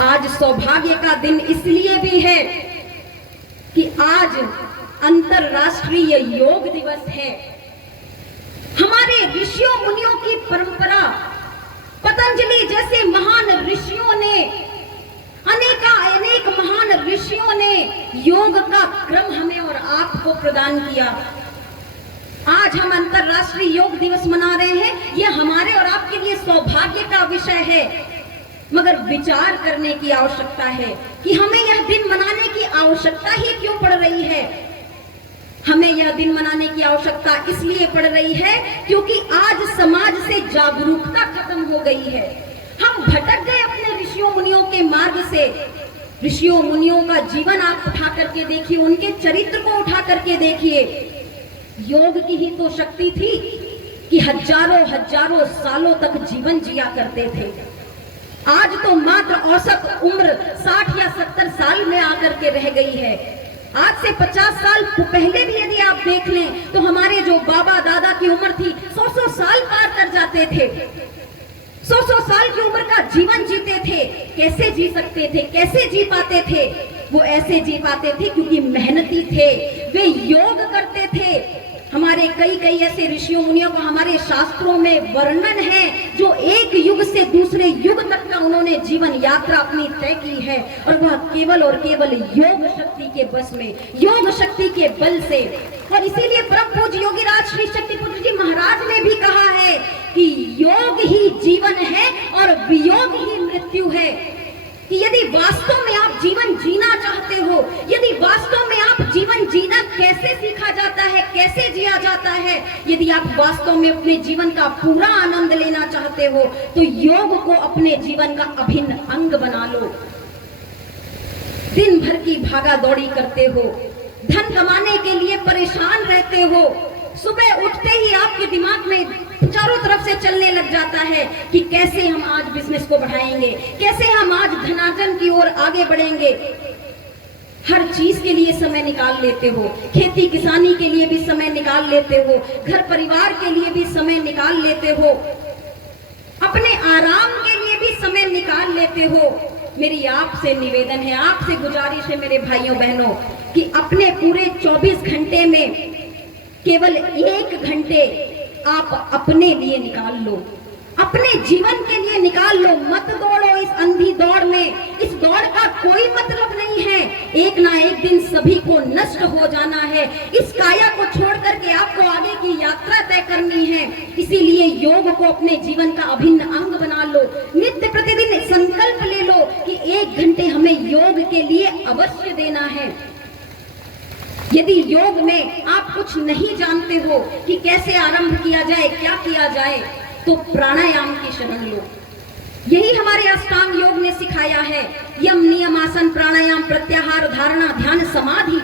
आज सौभाग्य का दिन इसलिए भी है कि आज अंतरराष्ट्रीय योग दिवस है। हमारे ऋषियों मुनियों की परंपरा, पतंजलि जैसे महान ऋषियों ने, अनेक महान ऋषियों ने योग का क्रम हमें और आपको प्रदान किया। आज हम अंतरराष्ट्रीय योग दिवस मना रहे हैं। यह हमारे और आपके लिए सौभाग्य का विषय है, मगर विचार करने की आवश्यकता है कि हमें यह दिन मनाने की आवश्यकता ही क्यों पड़ रही है। हमें यह दिन मनाने की आवश्यकता इसलिए पड़ रही है क्योंकि आज समाज से जागरूकता खत्म हो गई है। हम भटक गए अपने ऋषियों मुनियों के मार्ग से। ऋषियों मुनियों का जीवन आप उठा करके देखिए, उनके चरित्र को उठा करके देखिए। योग की ही तो शक्ति थी कि हजारों सालों तक जीवन जिया करते थे। आज तो मात्र औसत उम्र 60 या 70 साल में आकर के रह गई है। आज से 50 साल पहले भी यदि आप देख लें तो हमारे जो बाबा दादा की उम्र थी 100 साल पार कर जाते थे। 100 साल की उम्र का जीवन जीते थे। कैसे जी सकते थे, कैसे जी पाते थे? वो ऐसे जी पाते थे क्योंकि मेहनती थे, वे योग करते थे। हमारे कई ऐसे ऋषियों मुनियों का हमारे शास्त्रों में वर्णन है जो एक युग से दूसरे युग तक का उन्होंने जीवन यात्रा अपनी तय की है, और वह केवल और केवल योग शक्ति के बस में, योग शक्ति के बल से। और इसीलिए परम पूज्य योगीराज श्री शक्तिपुत्र जी महाराज ने भी कहा है कि योग ही जीवन है और वियोग ही मृत्यु है। कि यदि वास्तव में आप जीवन जीना चाहते हो, यदि वास्तव में आप जीवन जीना कैसे सीखा जाता है, कैसे जिया जाता है, यदि आप वास्तव में अपने जीवन का पूरा आनंद लेना चाहते हो तो योग को अपने जीवन का अभिन्न अंग बना लो। दिन भर की भागा दौड़ी करते हो, धन कमाने के लिए परेशान रहते हो, सुबह उठते ही आपके दिमाग में चारों तरफ से चलने लग जाता है कि कैसे हम आज बिजनेस को बढ़ाएंगे, कैसे हम आज धनार्जन की ओर आगे बढ़ेंगे। हर चीज के लिए समय निकाल लेते हो, खेती किसानी के लिए भी समय निकाल लेते हो, घर परिवार के लिए भी समय निकाल लेते हो, अपने आराम के लिए भी समय निकाल लेते हो। मेरी आपसे निवेदन है, आपसे गुजारिश है मेरे भाइयों बहनों, कि अपने पूरे 24 घंटे में केवल 1 घंटे आप अपने लिए निकाल लो, अपने जीवन के लिए निकाल लो। मत दौड़ो इस अंधी दौड़ में, इस दौड़ का कोई मतलब नहीं है। एक ना एक दिन सभी को नष्ट हो जाना है। इस काया को छोड़ करके आपको आगे की यात्रा तय करनी है। इसीलिए योग को अपने जीवन का अभिन्न अंग बना लो। नित्य प्रतिदिन संकल्प ले लो कि 1 घंटे हमें योग के लिए अवश्य देना है। यदि योग में आप कुछ नहीं जानते हो कि कैसे आरंभ किया जाए, क्या किया जाए, तो प्राणायाम की शरण लो। यही हमारे अष्टांग योग ने सिखाया है। यम, नियम, आसन, प्राणायाम, प्रत्याहार, धारणा, ध्यान, समाधि